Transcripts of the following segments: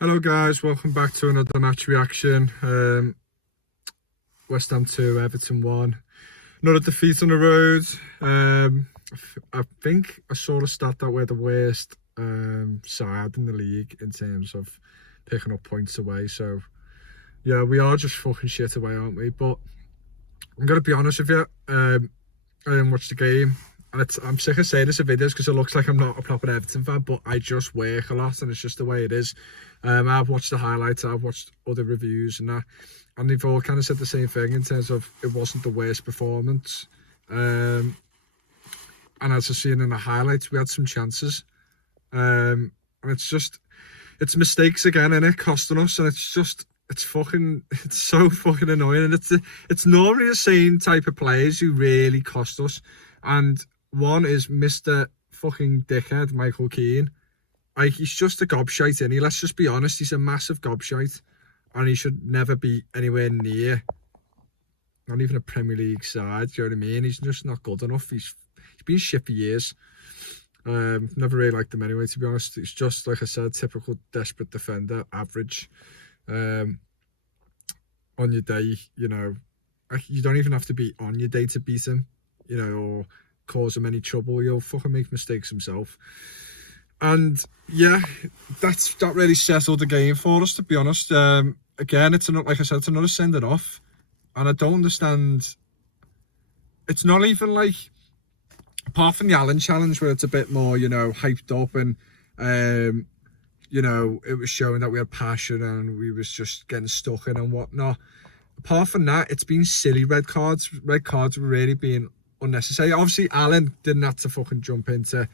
Hello guys, welcome back to another match reaction. West Ham 2, Everton 1. Another defeat on the road. I think I saw a stat that we're the worst side in the league in terms of picking up points away. So yeah, we are just fucking shit away, aren't we? But I'm going to be honest with you, I didn't watch the game. And I'm sick of saying this in videos because it looks like I'm not a proper Everton fan, but I just work a lot and it's just the way it is. I've watched the highlights, I've watched other reviews and that, and they've all kind of said the same thing in terms of it wasn't the worst performance. And as I've seen in the highlights, we had some chances. And it's mistakes again, innit, costing us, and it's so fucking annoying. And it's normally the same type of players who really cost us. And one is Mr. fucking dickhead, Michael Keane. Like, he's just a gobshite, innit? Let's just be honest, he's a massive gobshite. And he should never be anywhere near, not even a Premier League side, do you know what I mean? He's just not good enough. He's been shit for years. Never really liked him anyway, to be honest. He's just, like I said, typical desperate defender, average. On your day, you know, you don't even have to be on your day to beat him, you know, or cause him any trouble. He'll fucking make mistakes himself. And yeah, that really settled the game for us, to be honest. Again, it's like I said, it's another sending off, and I don't understand. It's not even like, apart from the Allen challenge where it's a bit more, you know, hyped up, and you know, it was showing that we had passion and we was just getting stuck in and whatnot. Apart from that, it's been silly red cards. Red cards were really being unnecessary. Obviously, Allen didn't have to fucking jump into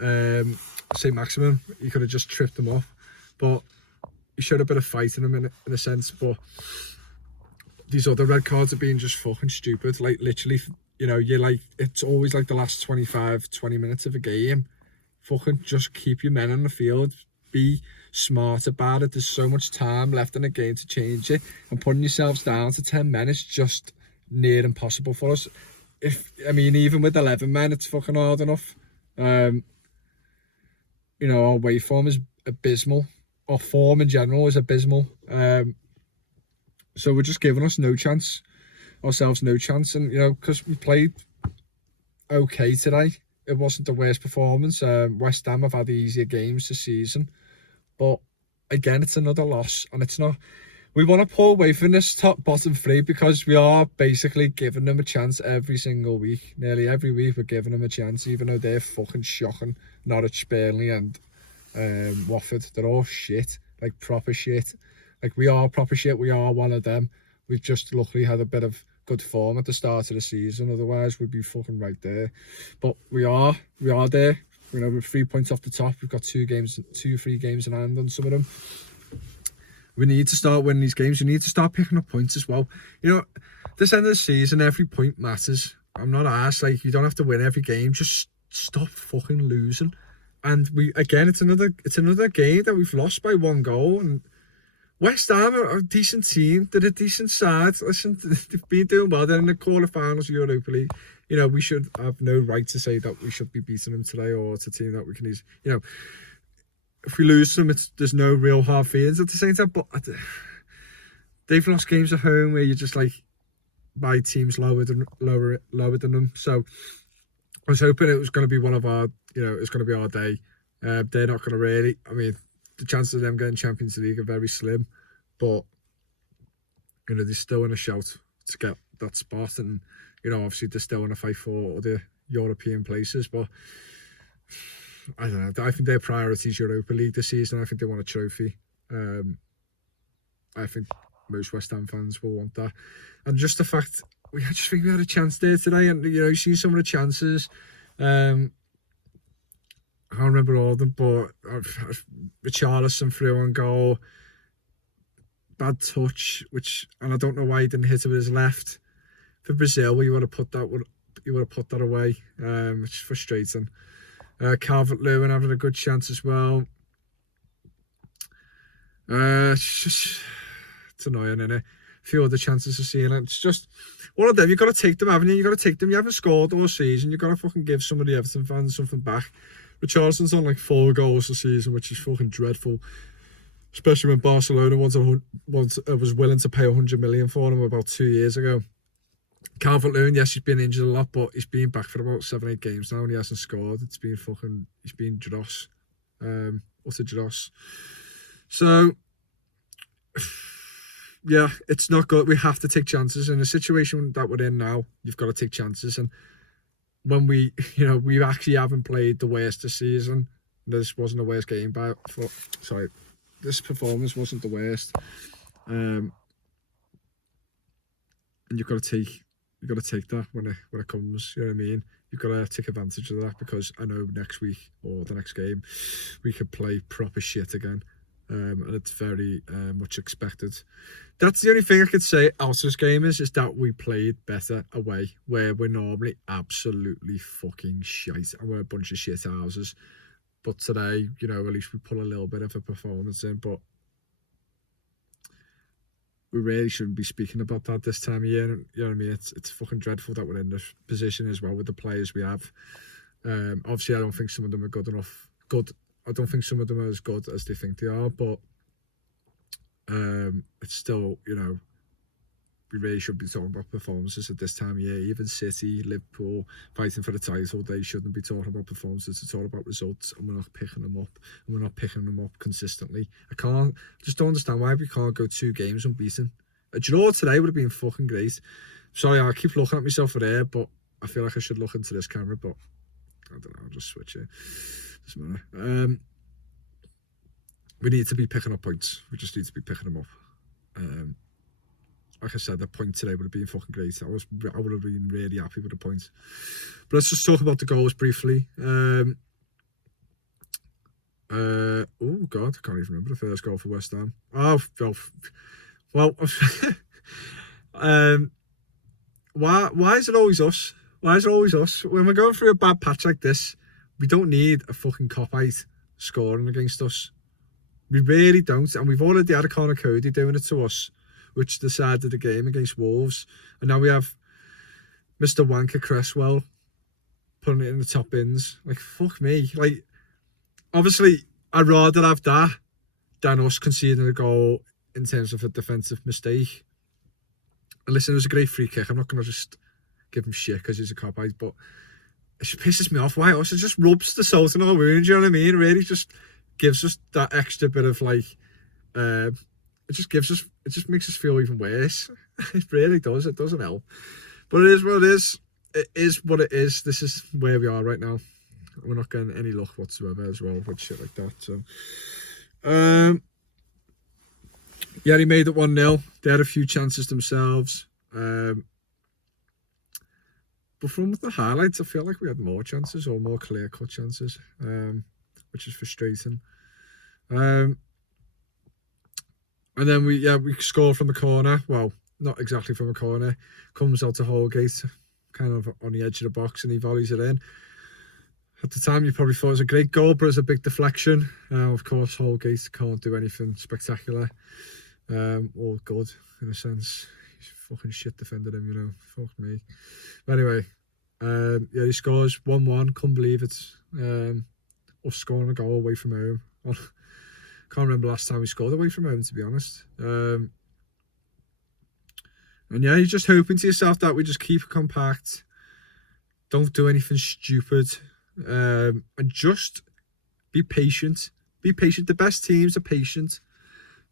St. Maximum. He could have just tripped him off, but he showed a bit of fight in him in a sense. But these other red cards are being just fucking stupid. Like, literally, you know, you're like, it's always like the last 20 minutes of a game. Fucking just keep your men on the field. Be smart about it. There's so much time left in the game to change it, and putting yourselves down to 10 men is just near impossible for us. Even with 11 men, it's fucking hard enough. You know, our way form is abysmal. Our form in general is abysmal. So we're just giving ourselves no chance. And, you know, because we played okay today, it wasn't the worst performance. West Ham have had easier games this season. But again, it's another loss, and it's not. We want to pull away from this bottom three because we are basically giving them a chance every single week. Nearly every week we're giving them a chance, even though they're fucking shocking. Norwich, Burnley and Watford, they're all shit, like proper shit. Like, we are proper shit, we are one of them. We've just luckily had a bit of good form at the start of the season, otherwise we'd be fucking right there. But we are there. You know, we're 3 points off the top. We've got 3 games in hand on some of them. We need to start winning these games. We need to start picking up points as well. You know, this end of the season, every point matters. I'm not arsed. Like, you don't have to win every game. Just stop fucking losing. And it's another game that we've lost by 1 goal. And West Ham are a decent team. They're a decent side. Listen, they've been doing well. They're in the quarterfinals of Europa League. You know, we should have no right to say that we should be beating them today, or it's a team that we can use. You know, if we lose them, there's no real hard feelings at the same time. But they've lost games at home where you're just like, by teams lower than them. So I was hoping it was going to be one of our, you know, it's going to be our day. They're not going to really. I mean, the chances of them getting Champions League are very slim, but you know, they're still in a shout to get that spot, and you know, obviously they're still in a fight for other European places. But I don't know. I think their priority is Europa League this season. I think they want a trophy. I think most West Ham fans will want that, and just the fact I just think we had a chance there today, and you know, you've seen some of the chances. I can't remember all of them, but Richarlison threw on goal, bad touch, and I don't know why he didn't hit it with his left. For Brazil, you would have put that away, which is frustrating. Calvert-Lewin having a good chance as well. It's annoying, isn't it? A few other chances of seeing it. It's just one of them. You've got to take them, haven't you? You've got to take them. You haven't scored all season. You've got to fucking give some of the Everton fans something back. Richarlison's on like 4 goals this season, which is fucking dreadful. especially when Barcelona was willing to pay 100 million for him about 2 years ago. Calvert-Lewin, yes, he's been injured a lot, but he's been back for about 7-8 games now and he hasn't scored. He's been dross. Utter dross. So, yeah, it's not good. We have to take chances. In the situation that we're in now, you've got to take chances. And when we actually haven't played the worst this season. This wasn't the worst game this performance wasn't the worst. And you've got to take that when it comes, you know what I mean? You've got to take advantage of that, because I know next week or the next game we could play proper shit again. And it's very much expected. That's the only thing I could say out of this game is that we played better away, where we're normally absolutely fucking shite and we're a bunch of shit houses. But today, at least we put a little bit of a performance in. But we really shouldn't be speaking about that this time of year. You know what I mean? It's fucking dreadful that we're in this position as well with the players we have. Obviously, I don't think some of them are good enough. I don't think some of them are as good as they think they are. But it's still, we really should be talking about performances at this time of year. Even City, Liverpool, fighting for the title, they shouldn't be talking about performances. It's all about results, and we're not picking them up. And we're not picking them up consistently. I just don't understand why we can't go 2 games unbeaten. A draw today would have been fucking great. Sorry, I keep looking at myself for there, but I feel like I should look into this camera, but I don't know, I'll just switch it. Doesn't matter. We need to be picking up points. We just need to be picking them up. Like I said, that point today would have been fucking great. I would have been really happy with the point. But let's just talk about the goals briefly. Oh God, I can't even remember the first goal for West Ham. Oh, well, why is it always us? Why is it always us? When we're going through a bad patch like this, we don't need a fucking cop-out scoring against us. We really don't. And we've already had a Connor Cody doing it to us, which decided the game against Wolves. And now we have Mr. Wanker Cresswell putting it in the top bins. Like, fuck me. Like, obviously, I'd rather have that than us conceding a goal in terms of a defensive mistake. And listen, it was a great free kick. I'm not going to just give him shit because he's a cop-out, but it just pisses me off. Why us? It just rubs the salt in our wounds, you know what I mean? It really just gives us that extra bit of, like, it just makes us feel even worse. It really does. It doesn't help. But it is what it is. It is what it is. This is where we are right now. We're not getting any luck whatsoever as well with shit like that. So, yeah, he made it 1-0. They had a few chances themselves. But from the highlights, I feel like we had more chances or more clear-cut chances, which is frustrating. And then we scored from the corner. Well, not exactly from a corner. Comes out to Holgate, kind of on the edge of the box, and he volleys it in. At the time, you probably thought it was a great goal, but it was a big deflection. Of course, Holgate can't do anything spectacular or good, in a sense. He's fucking shit defended him, Fuck me. But anyway, yeah, he scores 1-1. Couldn't believe it. Us scoring a goal away from home. Can't remember last time we scored away from home, to be honest. And yeah, you're just hoping to yourself that we just keep it compact, don't do anything stupid, and just be patient. Be patient. The best teams are patient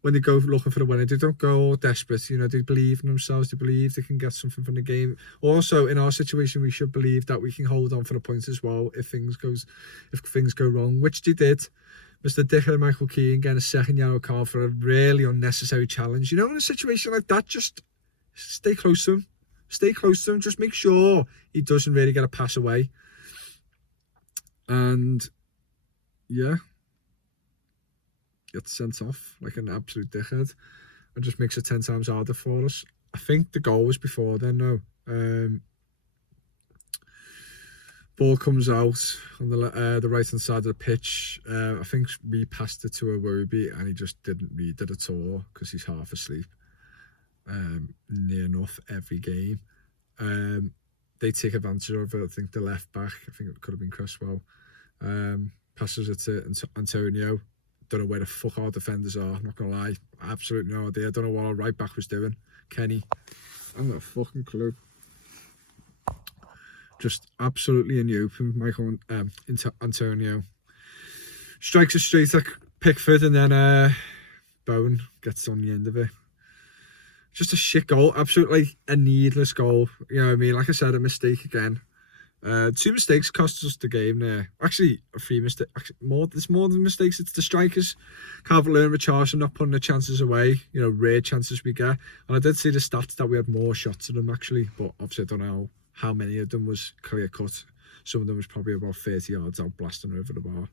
when they go looking for the winner. They don't go all desperate. They believe in themselves. They believe they can get something from the game. Also, in our situation, we should believe that we can hold on for the points as well if things go wrong, which they did. Mr. Dicker and Michael Keane getting a second yellow card for a really unnecessary challenge. In a situation like that, just stay close to him. Stay close to him. Just make sure he doesn't really get a pass away. And, yeah, gets sent off like an absolute dickhead. And just makes it 10 times harder for us. I think the goal was before then, though. Ball comes out on the right-hand side of the pitch. I think we passed it to Iwobi and he just didn't read it at all because he's half asleep. Near enough every game. They take advantage of it. I think the left back, I think it could have been Cresswell, passes it to Antonio. don't know where the fuck our defenders are, I'm not going to lie. Absolutely no idea. I don't know what our right back was doing. Kenny. I haven't got a fucking clue. Just absolutely in the open. Michael Antonio strikes it straight at Pickford, and then Bowen gets on the end of it. Just a shit goal. Absolutely a needless goal. You know what I mean? Like I said, a mistake again. 2 mistakes cost us the game there. Actually, 3 mistakes. There's more than mistakes. It's the strikers. Calvert-Lewin and Richarlison not putting the chances away. You know, rare chances we get. And I did see the stats that we had more shots than them, actually. But obviously, I don't know how many of them was clear cut. Some of them was probably about 30 yards out blasting over the bar.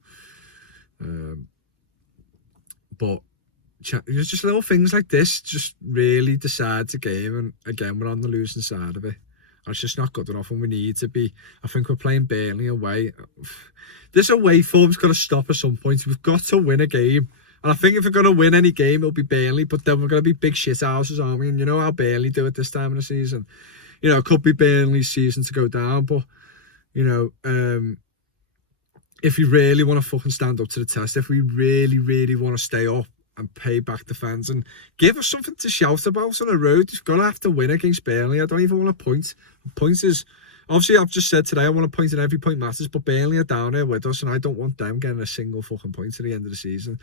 But just little things like this just really decide the game. And again, we're on the losing side of it. And it's just not good enough, and we need to be. I think we're playing Burnley away. This away form's got to stop at some point. We've got to win a game. And I think if we're going to win any game, it'll be Burnley. But then we're going to be big shit houses, aren't we? And you know how Burnley do it this time of the season. You know, it could be Burnley's season to go down. But, you know, if we really want to fucking stand up to the test, if we really, really want to stay up and pay back the fans and give us something to shout about on the road, you've got to have to win against Burnley. I don't even want to point. Point is, obviously, I've just said today I want to point, and every point matters, but Burnley are down there with us, and I don't want them getting a single fucking point at the end of the season.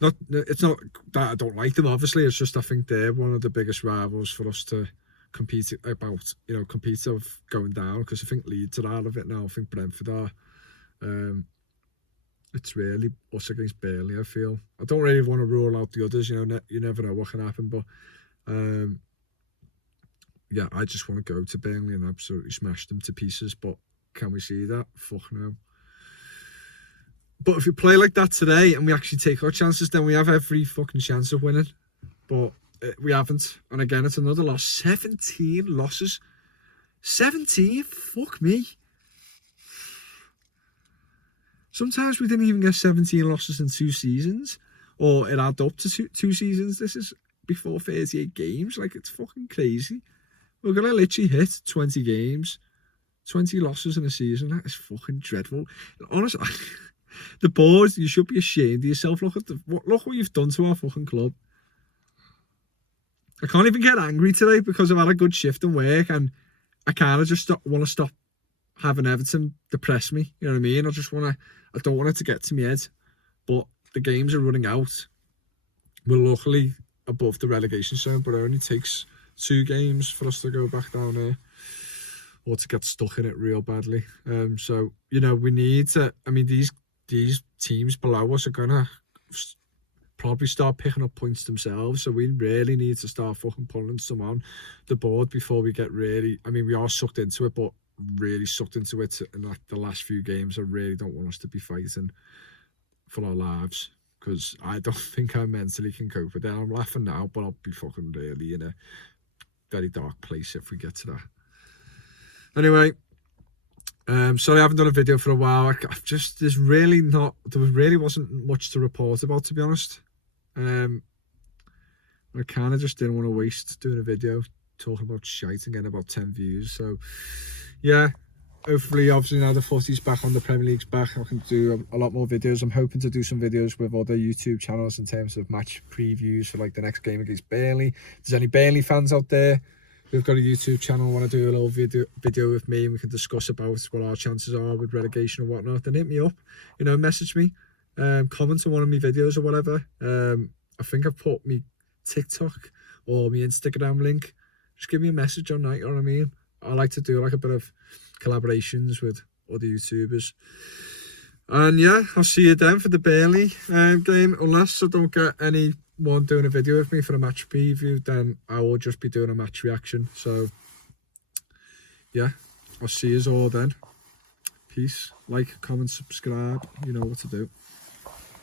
It's not that I don't like them, obviously. It's just I think they're one of the biggest rivals for us to compete about. You know, compete of going down, because I think Leeds are out of it now. I think Brentford are. It's really us against Burnley, I feel. I don't really want to rule out the others, you know, you never know what can happen, but yeah, I just want to go to Burnley and absolutely smash them to pieces, but can we see that? Fuck no. But if we play like that today and we actually take our chances, then we have every fucking chance of winning, but we haven't. And again, it's another loss. 17 losses. 17? Fuck me. Sometimes we didn't even get 17 losses in 2 seasons, or it added up to two seasons. This is before 38 games. Like, it's fucking crazy. We're going to literally hit 20 games, 20 losses in a season. That is fucking dreadful. Honestly, the board, you should be ashamed of yourself. Look what you've done to our fucking club. I can't even get angry today because I've had a good shift in work, and I kind of just want to stop having Everton depress me. You know what I mean? I don't want it to get to my head. But the games are running out. We're luckily above the relegation zone, but it only takes 2 games for us to go back down there, or to get stuck in it real badly. So, you know, we need to. I mean, these teams below us are gonna probably start picking up points themselves. So we really need to start fucking pulling some on the board before we get really. I mean, we are sucked into it, but really sucked into it in like the last few games. I really don't want us to be fighting for our lives, because I don't think I mentally can cope with it. I'm laughing now, but I'll be fucking really in a very dark place if we get to that. Anyway, sorry I haven't done a video for a while. There really wasn't much to report about, to be honest. I kind of just didn't want to waste doing a video talking about shite and getting about 10 views. So yeah, hopefully, obviously now the footy's back on, the Premier League's back, I can do a lot more videos. I'm hoping to do some videos with other YouTube channels in terms of match previews for like the next game against Burnley. If there's any Burnley fans out there who've got a YouTube channel and want to do a little video with me, and we can discuss about what our chances are with relegation and whatnot, then hit me up, you know, message me, comment on one of my videos or whatever. I think I've put me TikTok or my Instagram link. Just give me a message on that, you know what I mean? I like to do like a bit of collaborations with other YouTubers. And yeah, I'll see you then for the Burnley game. Unless I don't get anyone doing a video with me for a match preview, then I will just be doing a match reaction. So yeah, I'll see you all then. Peace. Like, comment, subscribe. You know what to do.